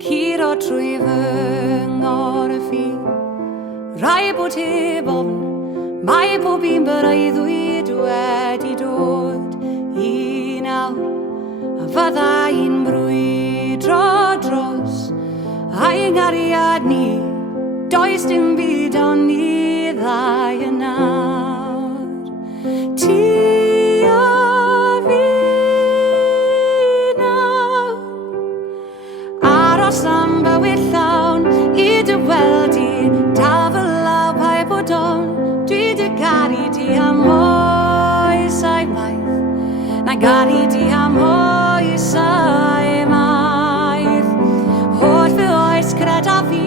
curo trwy fy ngor y ffi. Rai bod heb ofn, mae pob un breuddwyd wedi dod i nawr. A fydda i'n brwydro dros a'i ngariad ni, does dim byd ond ni ddau yn nawr. Ti a fi nawr, aros am bywyd llawn i dy weld i, dal fy law pa bod on, dwi dy garu di am oesau maith, na garu di am oesau maith. Holl fy oes gyda fi,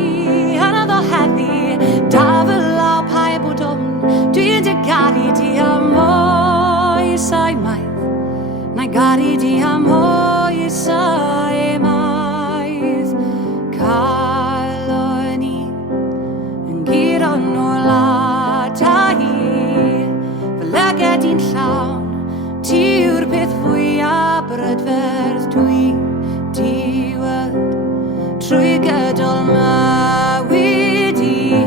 hynod o heddi, dal fy law pa bod on, dwi dy garu di am oesau maith, na garu di am oesau maith. Calon ni yn giro nôl ata hi, fy lyged i'n llawn, ti yw'r peth fwyaf brydferth dwi di weld. Trwy gydol mywyd i,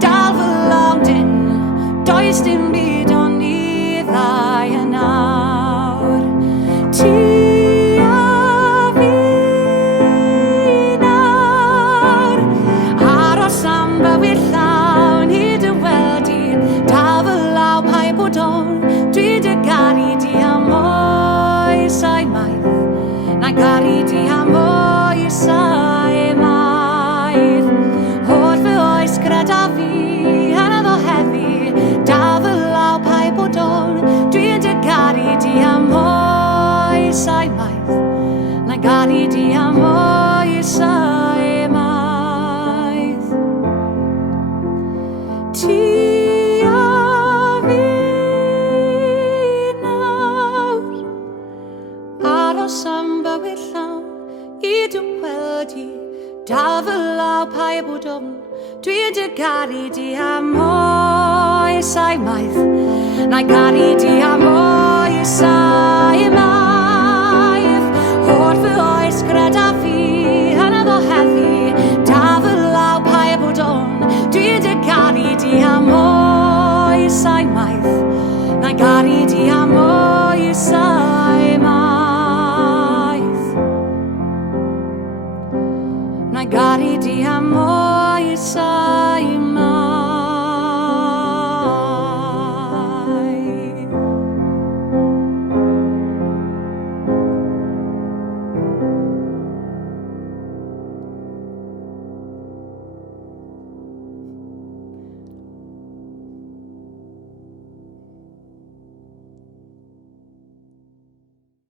dal fy lawn dyn, does dim byd ond ni ddau yn nawr. Ti a fi nawr, aros am bywyd llawn i dy weld i, dal fy law pa bod on, dwi dy garu di am oesau maith, na garu di am oesau maith. Holl fy oes gyda fi, hynod o heddi, dal fy law pa bod on, dwi dy garu di am oesau maith, na garu di am oesau maith. Ti a fi nawr, aros am bywyd llawn i dy weld i, dal fy law pa bod on, dwi dy garu di am oesau maith, na garu di am oesau maith. Holl fy oes gyda fi, hynod o heddi, dal fy law pa bod on, dwi dy garu di am oesau maith, na garu di am oesau maith, na garu di am oesau maith.